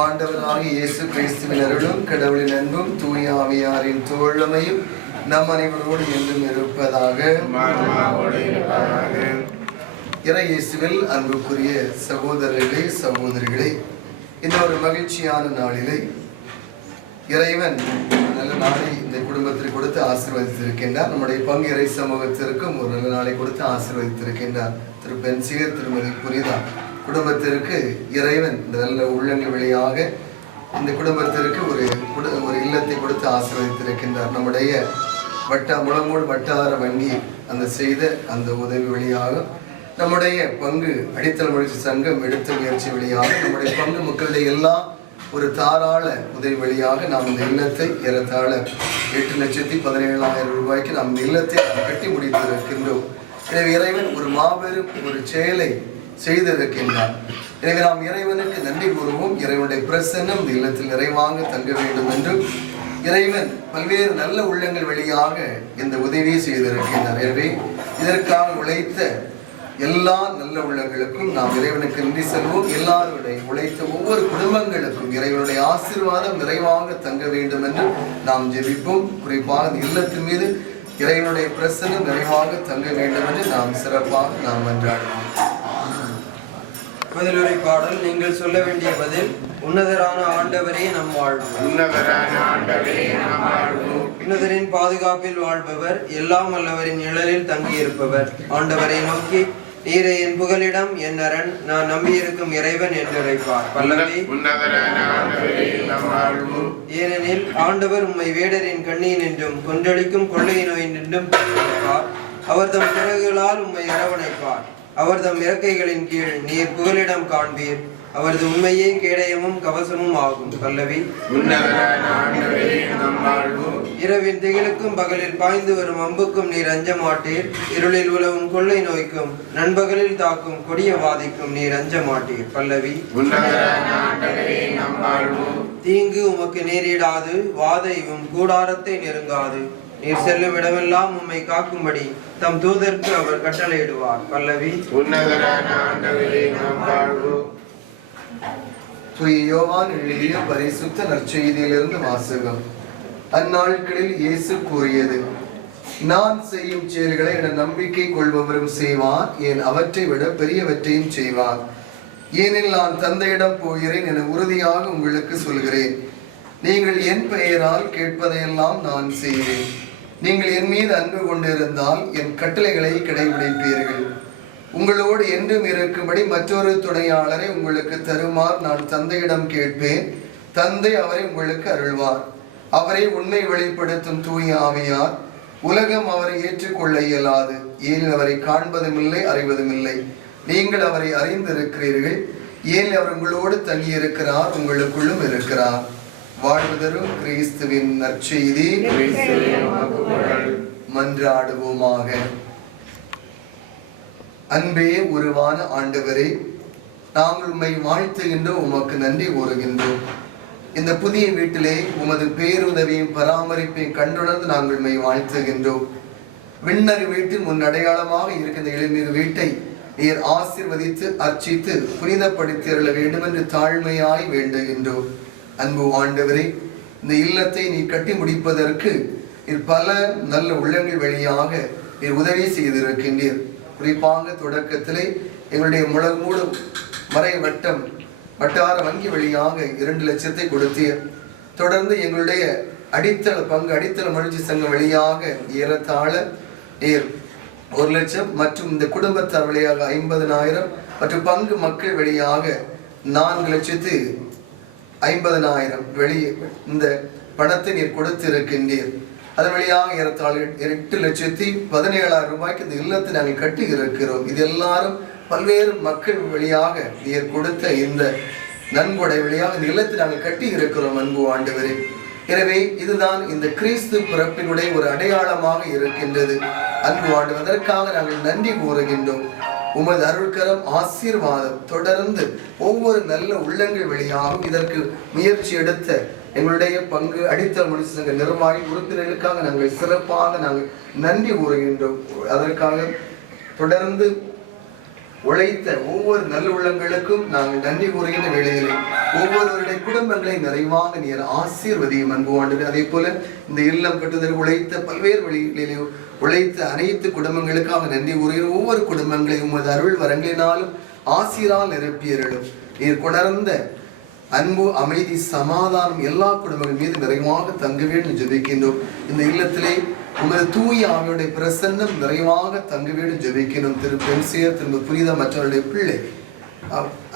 நம் ஆண்டவராகிய இயேசு கிறிஸ்துவின் அருளும் கடவுளின் அன்பும் தூய ஆவியாரின் தோழமையும் நம் அனைவரோடு என்றும் இருப்பதாக. இறை இயேசுவில் அன்புக்குரிய சகோதரர்களே சகோதரிகளே, இந்த ஒரு மகிழ்ச்சியான நாளிலே இறைவன் நல்ல நாளை இந்த குடும்பத்திற்கு கொடுத்து ஆசீர்வதித்திருக்கின்றார். நம்முடைய பங்கு இறை சமூகத்திற்கும் ஒரு நல்ல நாளை கொடுத்து ஆசீர்வதித்திருக்கின்றார். திரு பென்சிகர் திருமதி புனிதா குடும்பத்திற்கு இறைவன் இந்த நல்ல உள்ளங்கள் வழியாக இந்த குடும்பத்திற்கு ஒரு இல்லத்தை கொடுத்து ஆசீர்வதித்திருக்கின்றார். நம்முடைய முழங்கோடு வட்டார வங்கி அந்த செய்த அந்த உதவி வழியாக, நம்முடைய பங்கு அடித்தள முயற்சி சங்கம் எடுத்த முயற்சி வழியாக, நம்முடைய பங்கு மக்களுடைய எல்லா ஒரு தாராள உதவி வழியாக நாம் இந்த இல்லத்தை ஏறத்தாழ 8,17,000 ரூபாய்க்கு நாம் இந்த இல்லத்தை கட்டி முடித்திருக்கின்றோம். எனவே இறைவன் ஒரு மாபெரும் ஒரு செயலை செய்திருக்கின்றார். எனவே நாம் இறைவனுக்கு நன்றி கூறுவோம். இறைவனுடைய பிரசன்னம் இந்த இல்லத்தில் நிறைவாக தங்க வேண்டும் என்றும் இறைவன் பல்வேறு நல்ல உள்ளங்கள் வழியாக இந்த உதவியை செய்திருக்கின்றார். எனவே இதற்காக உழைத்த எல்லா நல்ல உள்ளங்களுக்கும் நாம் இறைவனுக்கு நன்றி செல்வோம். எல்லாருடைய உழைத்த ஒவ்வொரு குடும்பங்களுக்கும் இறைவனுடைய ஆசீர்வாதம் நிறைவாக தங்க வேண்டும் என்று நாம் ஜெபிப்போம். குறிப்பாக இல்லத்தின் மீது இறைவனுடைய பிரசன்னம் நிறைவாக தங்க வேண்டும் என்று நாம் சிறப்பாக நாம் மன்றாடுவோம். பதிலுரை பாடல். நீங்கள் சொல்ல வேண்டிய பதில்: உன்னதரான ஆண்டவரே நம் வாழ்வு. உன்னதரின் பாதுகாப்பில் வாழ்பவர், எல்லாம் வல்லவரின் நிழலில் தங்கியிருப்பவர். ஆண்டவரை நோக்கி, நீரே என் புகலிடம், என் அரண், நான் நம்பியிருக்கும் இறைவன் என்றுரைப்பார். பல்லவி. ஏனெனில் ஆண்டவர் உம்மை வேடரின் கண்ணியின் என்றும் கொன்றளிக்கும் கொள்ளை நோய் நின்றும் பாதுகாப்பார். அவர் தம் சிறகுகளால் உம்மை அரவணைப்பார். அவர் தம் இறக்கைகளின் கீழ் நீர் புகலிடம் காண்பீர். அவரது உண்மையே கேடயமும் கவசமும் ஆகும். பல்லவி. இரவின் திகிலுக்கும் பகலில் பாய்ந்து வரும் அம்புக்கும் நீர் அஞ்ச மாட்டீர். இருளில் உலவும் கொள்ளை நோய்க்கும் நண்பகலில் தாக்கும் கொடிய வாதிக்கும் நீர் அஞ்ச மாட்டீர். பல்லவி. தீங்கு உமக்கு நேரிடாது, வாதை உம் கூடாரத்தை நெருங்காது. நீர் செல்லும் இடமெல்லாம் உம்மை காக்கும்படி தம் தூதருக்கு அவர் கட்டளையிடுவார். பல்லவி. தூய யோவான் எழுதிய பரிசுத்த நற்செய்தியிலிருந்து வாசகம். அந்நாட்களில் இயேசு கூறியது: நான் செய்யும் செயல்களை என நம்பிக்கை கொள்பவரும் செய்வார், ஏன் அவற்றை விட பெரியவற்றையும் செய்வார். ஏனில் நான் தந்தையிடம் போகிறேன் என உறுதியாக உங்களுக்கு சொல்கிறேன். நீங்கள் என் பெயரால் கேட்பதையெல்லாம் நான் செய்வேன். நீங்கள் என் மீது அன்பு கொண்டிருந்தால் என் கட்டளைகளை கடைபிடிப்பீர்கள். உங்களோடு என்றும் இருக்கும்படி மற்றொரு துணையாளரை உங்களுக்கு தருமாறு நான் தந்தையிடம் கேட்பேன். தந்தை அவரை உங்களுக்கு அருள்வார். அவரை உண்மை வெளிப்படுத்தும் தூய ஆவியார். உலகம் அவரை ஏற்றுக்கொள்ள இயலாது, ஏனில் அவரை காண்பதும் இல்லை, அறிவதும் இல்லை. நீங்கள் அவரை அறிந்திருக்கிறீர்கள், ஏனில் அவர் உங்களோடு தங்கியிருக்கிறார், உங்களுக்குள்ளும் இருக்கிறார். வாழ்வு தரும் கிறிஸ்துவின் நற்செய்தி. மன்றாடுவோமாக. அன்பே உருவான ஆண்டவரே, நாங்கள் உம்மை வாழ்த்துகின்றோம், உமக்கு நன்றி கூறுகின்றோம். இந்த புதிய வீட்டிலே உமது பேருதவியும் பராமரிப்பையும் கண்டுணர்ந்து நாங்கள் உம்மை வாழ்த்துகின்றோம். விண்ணர் வீட்டில் முன் அடையாளமாக இருக்கின்ற எளிமிகு வீட்டை நீர் ஆசீர்வதித்து அர்ச்சித்து புனிதப்படுத்தியருள வேண்டும் என்று தாழ்மையாய் வேண்டுகின்றோம். அன்பு ஆண்டவரே, இந்த இல்லத்தை நீ கட்டி முடிப்பதற்கு நீர் பல நல்ல உள்ளங்கள் வழியாக நீர் உதவி செய்திருக்கின்றீர். குறிப்பாக தொடக்கத்திலே எங்களுடைய முழங்கூடும் மறை வட்டார வங்கி வழியாக 2 லட்சத்தை கொடுத்தீர். தொடர்ந்து எங்களுடைய அடித்தள முயற்சி சங்கம் வழியாக ஏறத்தாழ 1 லட்சம் மற்றும் இந்த குடும்பத்தார் வழியாக 50,000 மற்றும் பங்கு மக்கள் வழியாக 4,50,000 வெளியே இந்த பணத்தை நீர் கொடுத்திருக்கின்றீர். அதன் வழியாக ஏறத்தாழ 8,17,000 ரூபாய்க்கு இந்த இல்லத்தை நாங்கள் கட்டி இருக்கிறோம். இது எல்லாரும் பல்வேறு மக்கள் வழியாக நீர் கொடுத்த இந்த நன்கொடை வழியாக இந்த இல்லத்தை நாங்கள் கட்டி இருக்கிறோம். அன்பு ஆண்டவரே, எனவே இதுதான் இந்த கிறிஸ்து பிறப்பினுடைய ஒரு அடையாளமாக இருக்கின்றது. அன்பு ஆண்டவர், அதற்காக நாங்கள் நன்றி கூறுகின்றோம். உமது அருள்கரம் ஆசீர்வாதம் தொடர்ந்து ஒவ்வொரு நல்ல உள்ளங்கள் வழியாகவும் இதற்கு முயற்சி எடுத்த எங்களுடைய பங்கு அடித்தள முயற்சி சங்க நிர்வாகி உறுப்பினர்களுக்காக நாங்கள் சிறப்பாக நாங்கள் நன்றி கூறுகின்றோம். அதற்காக தொடர்ந்து உழைத்த ஒவ்வொரு நல்ல உள்ளங்களுக்கும் நாங்கள் நன்றி கூறுகின்ற வேளையிலே ஒவ்வொருவருடைய குடும்பங்களை நிறைவாக நீர் ஆசீர்வதியும் அன்பு ஆண்டவரே. அதே போல இந்த இல்லம் கட்டுதல் உழைத்த பல்வேறு வழிகளிலே உழைத்த அனைத்து குடும்பங்களுக்காக நன்றி கூறுகிற ஒவ்வொரு குடும்பங்களையும் உமது அருள் வரங்களினாலும் ஆசீரால் நிரப்பியர்களும் நீர் கொணர்ந்த அன்பு, அமைதி, சமாதானம் எல்லா குடும்பங்கள் மீது நிறைவாக தங்க வேண்டும் ஜெபிக்கின்றோம். இந்த இல்லத்திலே உமது தூய ஆவியுடைய பிரசன்னம் நிறைவாக தங்க வேண்டும் ஜெபிக்கின்றோம். திரு பென்சியர், திரு புனிதா மற்றவருடைய பிள்ளை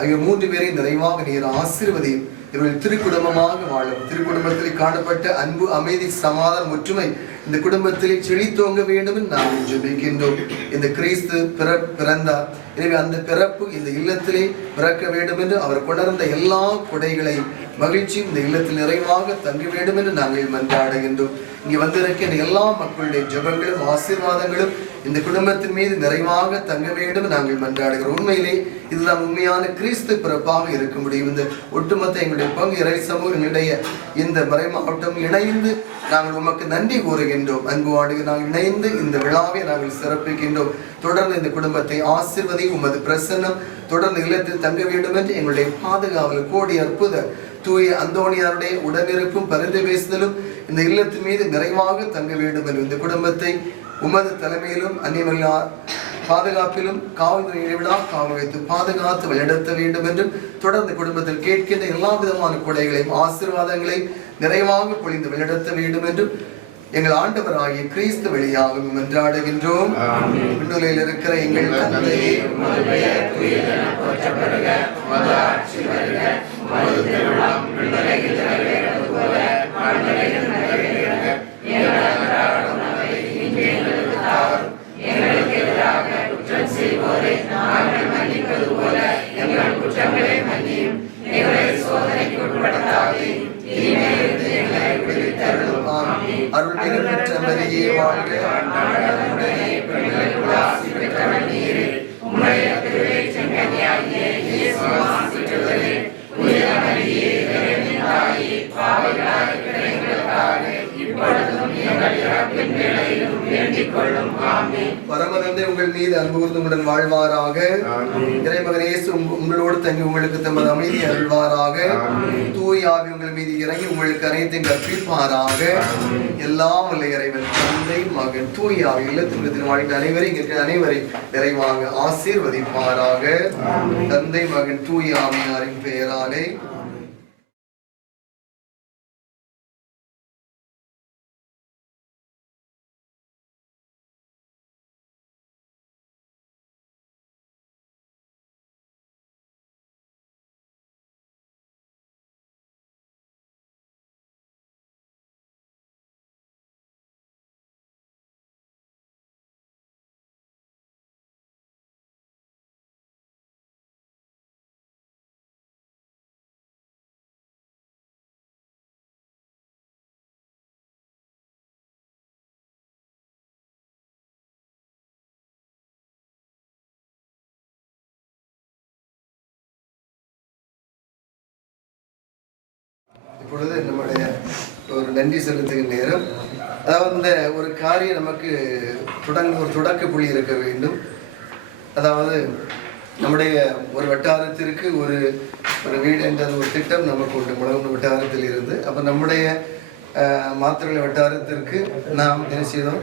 ஆகிய 3 பேரை நிறைவாக நீர் ஆசீர்வதியும். இவர்கள் திருக்குடும்பமாக வாழும். திருக்குடும்பத்தில் காணப்பட்ட அன்பு, அமைதி, சமாதானம், ஒற்றுமை இந்த குடும்பத்திலே செழித்தோங்க வேண்டும் என்று நாங்கள் ஜெபிக்கின்றோம். இந்த கிறிஸ்து பிறந்தார். எனவே அந்த பிறப்பு இந்த இல்லத்திலே பிறக்க வேண்டும் என்று அவர் கொணர்ந்த எல்லா கொடைகளை மகிழ்ச்சியும் இந்த இல்லத்தில் நிறைவாக தங்க வேண்டும் என்று நாங்கள் மன்றாடுகின்றோம். இங்கே வந்திருக்கின்ற எல்லா மக்களுடைய ஜெபங்களும் ஆசீர்வாதங்களும் இந்த குடும்பத்தின் மீது நிறைவாக தங்க வேண்டும் நாங்கள் மன்றாடுகிறோம். உண்மையிலே இதுதான் உண்மையான கிறிஸ்து பிறப்பாக இருக்க முடியும். இந்த ஒட்டுமொத்த எங்களுடைய பங்கு இறை சமூகங்களுடைய இந்த மறைமாவட்டம் இணைந்து நாங்கள் உமக்கு நன்றி கூறுகின்றோம். அன்பு ஆண்டுகள் நாங்கள் இணைந்து இந்த விழாவை நாங்கள் சிறப்பிக்கின்றோம். தொடர்ந்து இந்த குடும்பத்தை ஆசீர்வதி உமது பிரசன்னம் தொடர்ந்து இல்லத்தில் தங்க வேண்டும் என்று எங்களுடைய பாதுகாவல் கோடி அற்புத தூய அந்தோணியாருடைய உடனிருப்பும் பரிந்து பேசுதலும் இந்த இல்லத்தின் மீது நிறைவாக தங்க வேண்டும் என்று இந்த குடும்பத்தை உமது தலைமையிலும் அந்நியமல்லா பாதுகாப்பிலும் காவல்துறை இடைவிடா காவல் வைத்து பாதுகாத்து வழிநடத்த வேண்டும் என்றும் தொடர்ந்து குடும்பத்தில் கேட்கின்ற எல்லா விதமான கொடைகளையும் ஆசீர்வாதங்களையும் நிறைவாக பொழிந்து வழிநடத்த வேண்டும் என்றும் எங்கள் ஆண்டவராகிய கிறிஸ்து வழியாக மன்றாடுகின்றோம். விண்ணுலகில் இருக்கிற எங்கள் தந்தையே, உமது பெயர் தூயதென போற்றப்படுக. உமது ஆட்சி வருக. உமது திருவுளம் விண்ணுலகில் நிறைவேறுவது போல மண்ணுலகிலும் நிறைவேறுக. எங்கள் அன்றாட உணவை இன்று எங்களுக்கு தாரும். எங்களுக்கு எதிராக குற்றம் செய்வோரை நாங்கள் மன்னிப்பது போல எங்கள் குற்றங்களை மன்னியும். எங்களை சோதனைக்கு உட்படுத்தாதீர். தீமையிலிருந்து எங்களை விடுவித்தருளும். அருள்மிகு பெற்ற மரியே வாழ்க. ஆண்டவருடனே பெண்களுக்குள் ஆசி பெற்றவள் நீரே. உம்முடைய திருவயிற்றின் கன்னியாகிய இயேசு ஆசி பெற்றவரே. புனித மரியே, இறைவனின் தாயே, பாவிகளாக இருக்கிற எங்களுக்காக இப்பொழுதும் எங்கள் இறப்பின் வேளையிலும் வேண்டிக் கொள்ளும். ஆமென். பரமதந்தை உங்கள் மீது அன்பு கூர்ந்து வாழ்வாராக. இறைமகன் இயேசு உங்களோடு தங்கி உங்களுக்கு தமது அமைதி அருள்வாராக. தூய ஆவி உங்கள் மீது இறங்கி உங்களுக்கு அனைத்தையும் கற்பிப்பாராக. எல்லாம் வல்ல இறைவன் தந்தை, மகன், தூய ஆவி இல்லத்தில் வாழ்கிற அனைவரையும் நிறைவாக ஆசீர்வதிப்பாராக. தந்தை, மகன், தூய ஆவியாரின் பெயராலே. இப்பொழுது நம்முடைய ஒரு நன்றி செலுத்துகிற நேரம். அதாவது இந்த ஒரு காரியம் நமக்கு ஒரு தொடக்க புள்ளி இருக்க வேண்டும். அதாவது நம்முடைய ஒரு வட்டாரத்திற்கு ஒரு வீடு என்றது ஒரு திட்டம் நமக்கு உண்டு முழங்கு வட்டாரத்தில் இருந்து. அப்போ நம்முடைய மாத்திரை வட்டாரத்திற்கு நாம் என்ன செய்தோம்,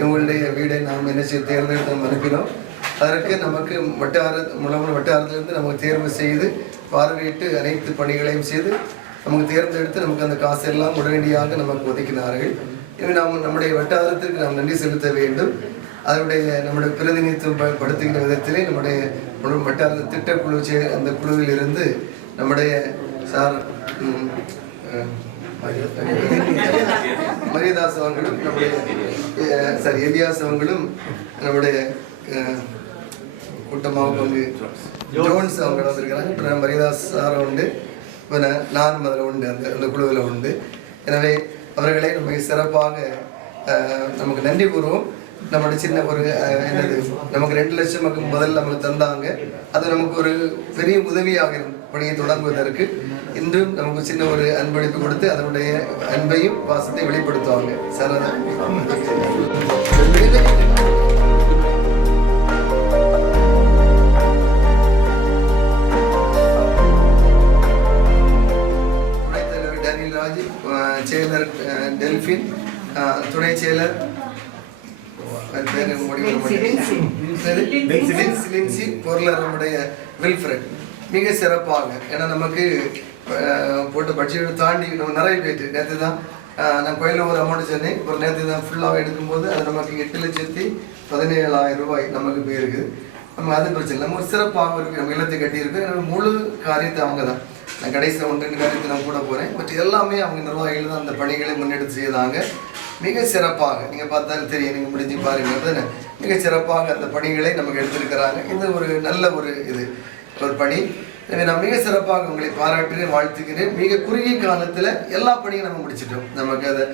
இவங்களுடைய வீடை நாம் என்ன செய்ய தேர்ந்தெடுத்து நம்ம அனுப்பினோம். அதற்கு நமக்கு முழங்கு வட்டாரத்திலிருந்து நமக்கு தேர்வு செய்து பார்வையிட்டு அனைத்து பணிகளையும் செய்து நமக்கு தேர்ந்தெடுத்து நமக்கு அந்த காசெல்லாம் உடனடியாக நமக்கு ஒதுக்கினார்கள். எனவே நாம் நம்முடைய வட்டாரத்திற்கு நாம் நன்றி செலுத்த வேண்டும். அதனுடைய நம்முடைய பிரதிநிதித்துவம் படுத்துகிற விதத்திலே நம்முடைய வட்டார திட்டக்குழு அந்த குழுவில் இருந்து நம்முடைய சார் மரியதாஸ் அவர்களும் நம்முடைய எலியாஸ் அவர்களும் நம்முடைய கூட்டமாக பங்கு ஜோன்ஸ் அவங்க வந்திருக்கிறாங்க. இப்போ மரியதாஸ் சாரை உண்டு, இப்போ நானும் அதில் உண்டு, அந்த குழுவில் உண்டு. எனவே அவர்களை நம்ம சிறப்பாக நமக்கு நன்றி கூறுவோம். நம்மளோட சின்ன ஒரு என்னது நமக்கு 2 லட்சம் முதல்ல நமக்கு தந்தாங்க. அது நமக்கு ஒரு பெரிய உதவியாக பணியை தொடங்குவதற்கு இன்றும் நமக்கு சின்ன ஒரு அன்பளிப்பு கொடுத்து அதனுடைய அன்பையும் பாசத்தை வெளிப்படுத்துவாங்க. சரதா செயலர் டெல்பின், துணை செயலர் பொருளர் நம்முடைய வில்ஃப்ரெட் மிக சிறப்பாக. ஏன்னா நமக்கு போட்டு பட்ஜெட் தாண்டி நம்ம நிறைய போயிட்டு நேற்று தான் நான் கோயிலில் ஒரு அமௌண்ட் சொன்னேன். ஒரு நேற்று தான் ஃபுல்லாக எடுக்கும்போது அது நமக்கு 8,17,000 ரூபாய் நமக்கு போயிருக்கு. நம்ம அது பிரச்சனை இல்லை. நம்ம ஒரு சிறப்பாக ஒரு நம்ம இல்லத்தை கட்டியிருக்கோம். எனக்கு முழு காரியத்தை அவங்க தான். நான் கடைசியில் 1-2 காரியத்தை நான் கூட போகிறேன். பட் எல்லாமே அவங்க நிர்வாகிகள் தான் அந்த பணிகளை முன்னெடுத்து செய்தாங்க. மிக சிறப்பாக நீங்கள் பார்த்தாலும் தெரியும், நீங்கள் முடிஞ்சு பாருங்கள், மிக சிறப்பாக அந்த பணிகளை நமக்கு எடுத்திருக்கிறாங்க. இது ஒரு நல்ல ஒரு பணி. எனவே நான் மிக சிறப்பாக உங்களை பாராட்டுகிறேன், வாழ்த்துக்கிறேன். மிக குறுகிய காலத்தில் எல்லா பணியும் நம்ம முடிச்சிட்டோம். நமக்கு அதை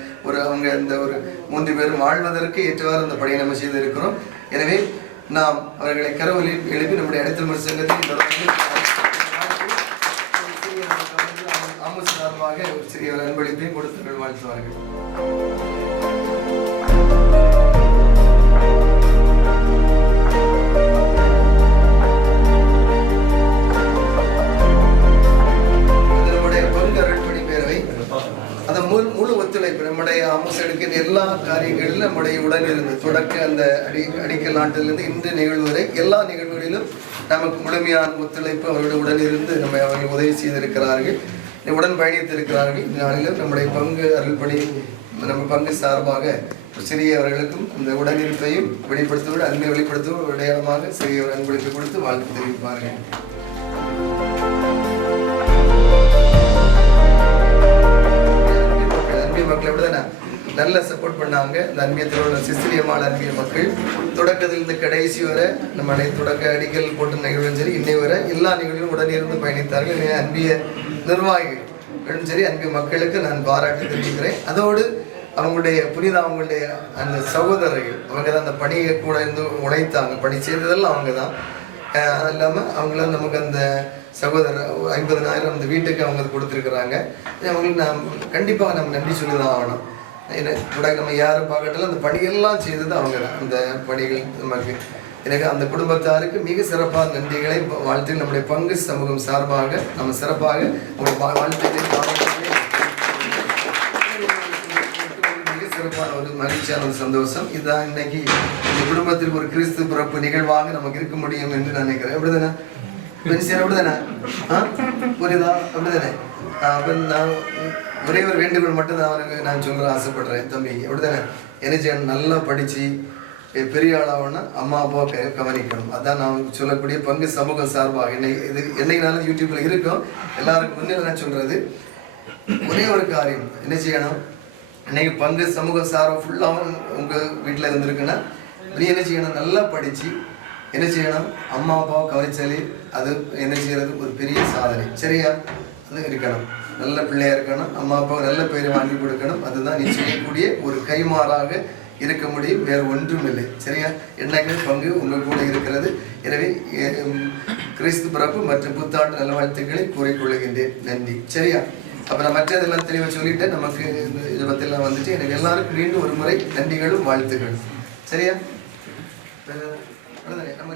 அவங்க இந்த ஒரு 3 பேரும் வாழ்வதற்கு ஏற்றவாறு அந்த பணியை நம்ம செய்திருக்கிறோம். எனவே நாம் அவர்களை கரவொலியில் எழுப்பி நம்முடைய அடைத்தல் சங்கத்தில் சார்பாக ஒரு சிறிய ஒரு அன்பளிப்பையும் கொடுத்தவர்கள் வாழ்த்துவார்கள். முழு ஒத்துழைப்பு நம்முடைய ஆமோஸ் எடுக்கிற எல்லா காரியங்களிலும் நம்முடைய உடன் இருந்து தொடக்க அந்த அடிக்கல் நாட்டிலிருந்து இன்று நிகழ்வு வரை எல்லா நிகழ்வுகளிலும் நமக்கு முழுமையான ஒத்துழைப்பு அவர்களுடைய உடன் இருந்து நம்ம அவர்கள் உதவி செய்திருக்கிறார்கள், உடன் பயணித்திருக்கிறார்கள். இந்த நாளிலும் நம்முடைய பங்கு அருள்பணி நம்ம பங்கு சார்பாக சிறியவர்களுக்கும் அந்த உடனிருப்பையும் வெளிப்படுத்துவோடு அன்பை வெளிப்படுத்துவோம் அடையாளமாக சிறிய ஒரு அன்பளிப்பை கொடுத்து வாழ்த்து தெரிவிப்பார்கள். மக்கள் அப்படிதானே நல்ல சப்போர்ட் பண்ணாங்க. இந்த அன்பியத்தில் உள்ள சிசிலியமான அன்பிய மக்கள் தொடக்கத்திலிருந்து கடைசி வரை நம்ம தொடக்க அடிக்கல் போட்டு நிகழ்வும் சரி இன்னை வரை எல்லா நிகழ்வும் உடனிருந்து பயணித்தார்கள். அன்பிய நிர்வாகிகளும் சரி அன்பிய மக்களுக்கு நான் பாராட்டு தெரிவிக்கிறேன். அதோடு அவங்களுடைய அந்த சகோதரர்கள் அவங்க தான் அந்த பணியை கூட இருந்து உழைத்தாங்க. பணி செய்ததெல்லாம் அவங்க தான். அது இல்லாமல் அவங்களாம் நமக்கு அந்த சகோதரர் 50,000 அந்த வீட்டுக்கு அவங்க கொடுத்துருக்குறாங்க. அவங்களுக்கு நாம் கண்டிப்பாக நம்ம நன்றி சொல்லி தான் ஆகணும். ஏன்னா நம்ம யாரும் பார்க்கட்டாலும் அந்த பணியெல்லாம் செய்தது அவங்க தான். அந்த பணிகள் நமக்கு எனக்கு அந்த குடும்பத்தாருக்கு மிக சிறப்பான நன்றிகளை வாழ்த்து நம்முடைய பங்கு சமூகம் சார்பாக நம்ம சிறப்பாக மிக சிறப்பான ஒரு மகிழ்ச்சியான ஒரு சந்தோஷம். இதுதான் இன்னைக்கு இந்த குடும்பத்திற்கு ஒரு கிறிஸ்து பிறப்பு நிகழ்வாக நமக்கு இருக்க முடியும் என்று நான் நினைக்கிறேன். அப்படிதானே அப்படிதானே? புரியுதா? அப்படிதானே? அப்ப நான் ஒரே ஒரு வேண்டுகோள் மட்டும் நான் சொல்ல ஆசைப்படுறேன். தம்பி அப்படிதானே? என்ன நல்லா படிச்சு பெரிய ஆளாகணும்னா அம்மா அப்பாவை கவனிக்கணும். அதான் நான் சொல்லக்கூடிய பங்கு சமூகம் சார்பாக என்னைக்குனாலும் யூடியூப்ல இருக்கும். எல்லாருக்கும் முன்னே நான் சொல்றது ஒரே ஒரு காரியம், என்ன செய்யணும், இன்னைக்கு பங்கு சமூக சார்பு ஃபுல்லாகவும் உங்க வீட்டில் இருந்திருக்குன்னா நீ என்ன செய்யணும், நல்லா படிச்சு என்ன செய்யணும், அம்மா அப்பாவை கவனிச்சாலே அது என்ன செய்யறது ஒரு பெரிய சாதனை. சரியா? அது இருக்கணும், நல்ல பிள்ளையா இருக்கணும், அம்மா அப்பாவை நல்ல பெயரை வாங்கி கொடுக்கணும். அதுதான் நீ செய்யக்கூடிய ஒரு கைமாறாக இருக்க முடியும், வேறு ஒன்றும் இல்லை. சரியா? என்னைக்கு பங்கு உங்கள் கூட இருக்கிறது. எனவே கிறிஸ்து பிறப்பு மற்றும் புத்தாண்டு நல்ல வாழ்த்துக்களை கூறிக்கொள்கின்றேன். நன்றி. சரியா? அப்போ நான் மற்றதெல்லாம் தெளிவாக சொல்லிட்டேன். நமக்கு இந்த இதை பற்றியெல்லாம் வந்துட்டு எனக்கு எல்லாருக்கும் மீண்டும் ஒரு முறை நன்றிகளும் வாழ்த்துக்களும். சரியா? நம்ம